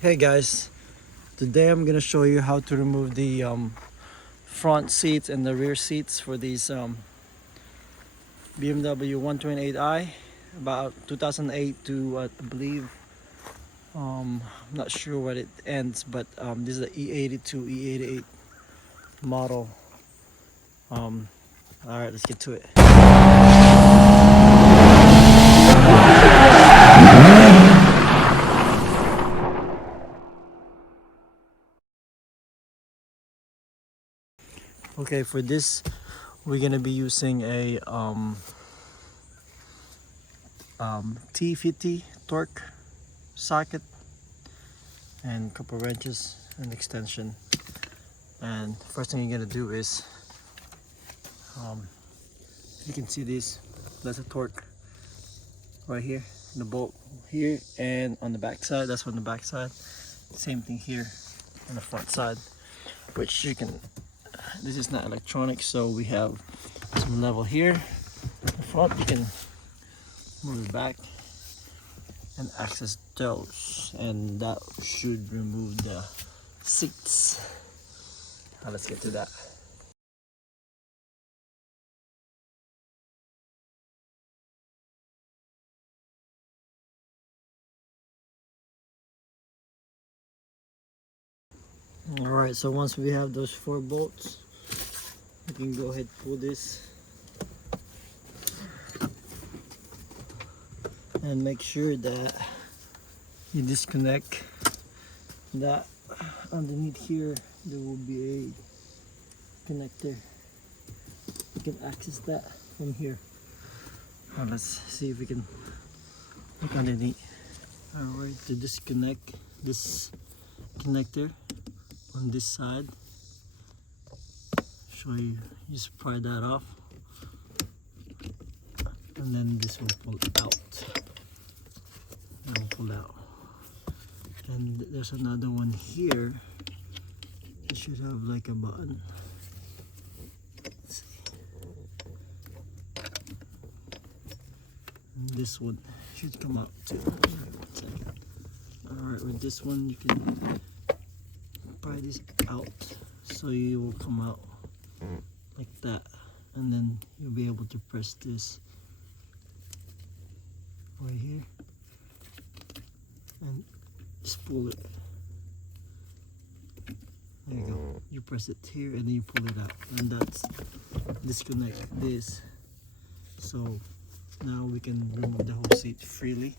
Hey guys, today I'm gonna show you how to remove the front seats and the rear seats for these BMW 128i, about 2008 to I believe, I'm not sure what it ends, but this is the e82 e88 model. um, all right, let's get to it. Okay, for this we're gonna be using a T50 torque socket and a couple wrenches and extension. And first thing you're gonna do is, you can see this, that's a torque right here, the bolt here, and on the back side, that's on the back side. Same thing here on the front side, which you can, this is not electronic, so we have some level here. The front, you can move it back and access those, and that should remove the seats. Now let's get to that. Alright, so once we have those 4 bolts, you can go ahead and pull this and make sure that you disconnect that. Underneath here there will be a connector. You can access that from here. Now let's see if we can look underneath. Alright, to disconnect this connector on this side, show you, just pry that off, and then this will pull out. It will pull out. And there's another one here. It should have like a button. Let's see. And this one should come out too. One second. Alright, with this one you can pry this out so you will come out like that, and then you'll be able to press this right here and just pull it. There you go. You press it here and then you pull it out, and that's disconnect this. So now we can remove the whole seat freely.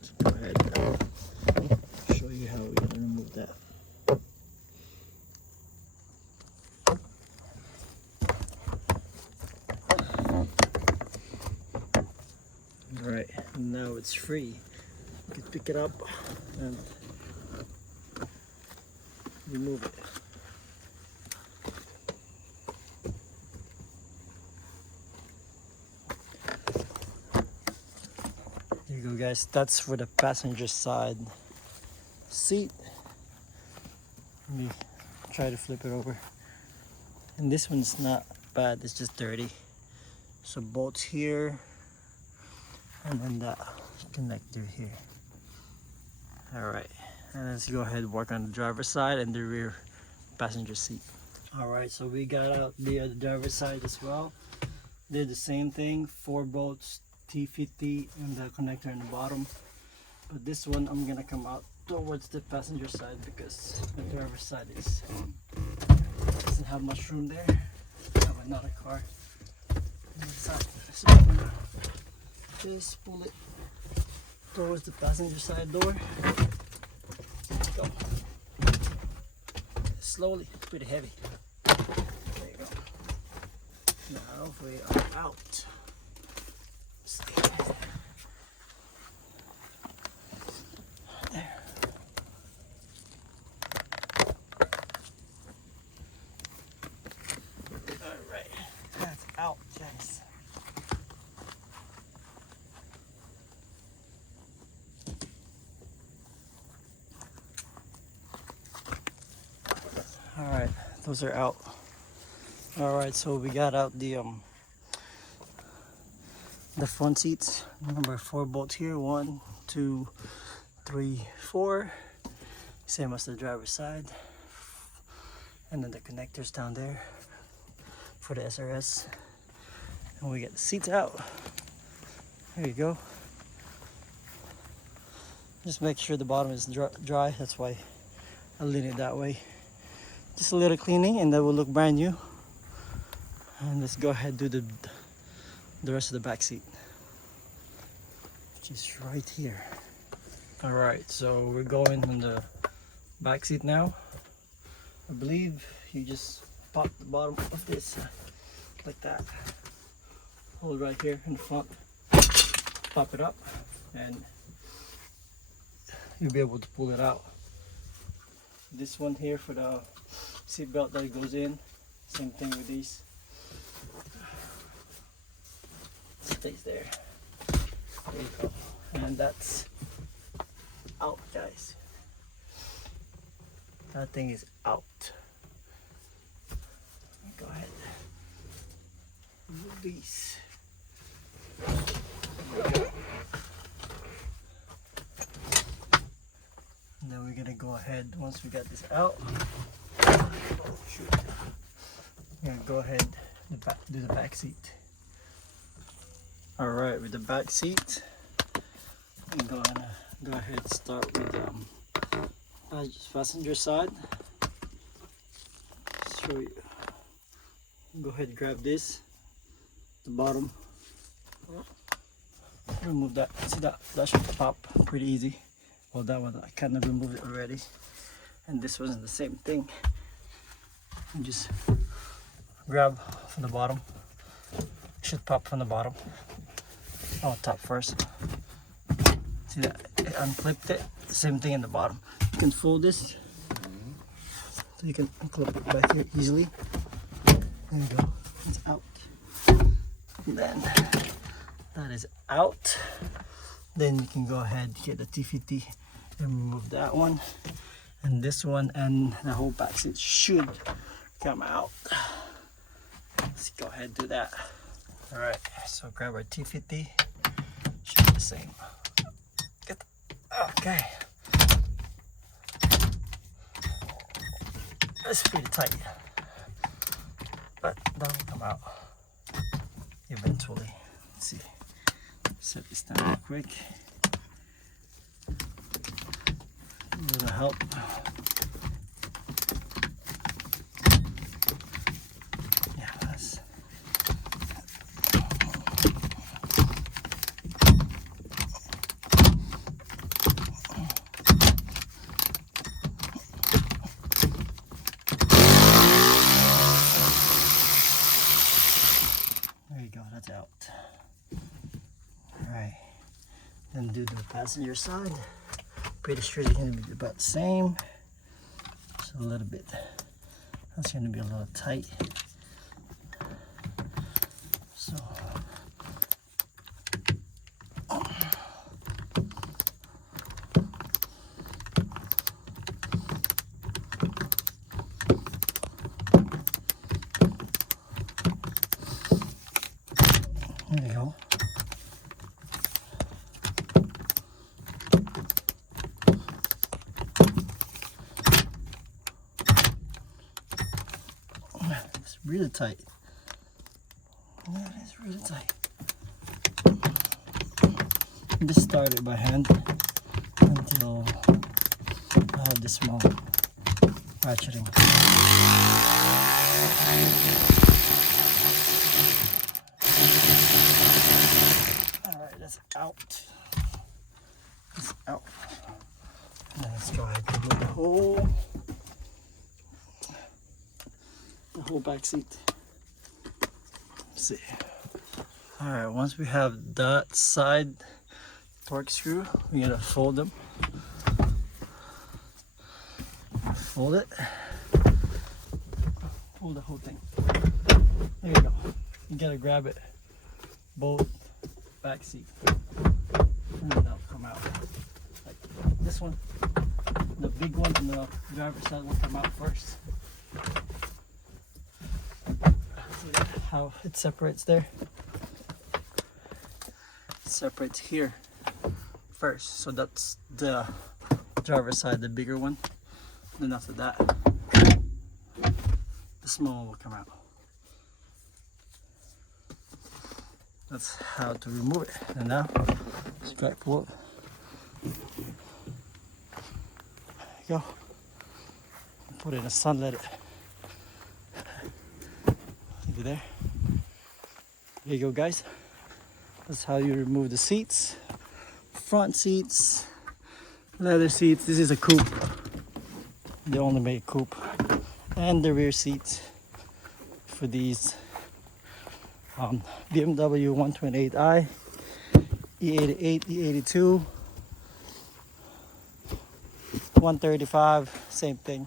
So go ahead and show you how we're going to remove that. Alright, now it's free. You can pick it up and remove it. There you go guys, that's for the passenger side seat. Let me try to flip it over. And this one's not bad, it's just dirty. So bolts here, and then that connector here. Alright, and let's go ahead and work on the driver's side and the rear passenger seat. Alright, so we got out the driver's side as well. Did the same thing, 4 bolts, T50 and the connector in the bottom. But this one I'm gonna come out towards the passenger side because the driver's side is doesn't have much room there. I have another car inside. So just pull it towards the passenger side door. Go. Slowly, it's pretty heavy. There you go. Now we are out. There. Alright, that's out, guys. Alright, those are out. Alright, so we got out the front seats. Remember, 4 bolts here, 1, 2, 3, 4, same as the driver's side, and then the connectors down there for the SRS, and we get the seats out. There you go. Just make sure the bottom is dry. That's why I lean it that way. Just a little cleaning and that will look brand new. And let's go ahead and do the rest of the back seat, which is right here. All right, so we're going in the back seat now. I believe you just pop the bottom of this like that. Hold right here in the front, pop it up, and you'll be able to pull it out. This one here for the seat belt that goes in, same thing with these. Stays there. There you go. And that's out, guys. That thing is out. Go ahead. Move these. And then we're gonna go ahead, once we got this out, oh, shoot. We're gonna go ahead and do the back seat. All right, with the back seat, I'm gonna go ahead and start with passenger side. Show you. Go ahead and grab this, the bottom. Remove that. See that should pop pretty easy. Well, that one I kind of removed it already, and this one's the same thing. You just grab from the bottom. Should pop from the bottom. Oh, top first. See that? It unclipped it. Same thing in the bottom. You can fold this, so you can unclip it back here easily. There you go. It's out. And then that is out. Then you can go ahead, get the T50 and remove that one, and this one, and the whole back seat should come out. Let's go ahead and do that. All right, so grab our T50. Should be the same. Okay. That's pretty tight, but that will come out eventually. Let's see. Set this down real quick. A little help. Yeah, that's. There you go, that's out. Alright, then do the passenger side. Pretty sure it's going to be about the same. Just a little bit. That's going to be a little tight. So, there you go. It's really tight. That is really tight. Just start it by hand until I have this small ratcheting. Alright, that's out. It's out. Now let's go ahead and remove the whole back seat. Let's see. Alright, once we have that side torque screw, we're gonna fold them. Fold it. Pull the whole thing. There you go. You gotta grab it. Both back seat. And then they'll come out. Like this one. The big one and the driver's side will come out first. See that? How it separates there? It separates here first. So that's the driver's side, the bigger one. Then after that, the small one will come out. That's how to remove it. And now, strike pull it. There you go. Put it in the sun, let it. Leave it there. There you go, guys. That's how you remove the seats. Front seats, leather seats. This is a coupe. They only make coupe. And the rear seats for these BMW 128i, e88, e82, 135, same thing.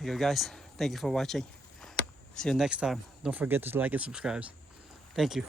Here you go, guys. Thank you for watching. See you next time. Don't forget to like and subscribe. Thank you.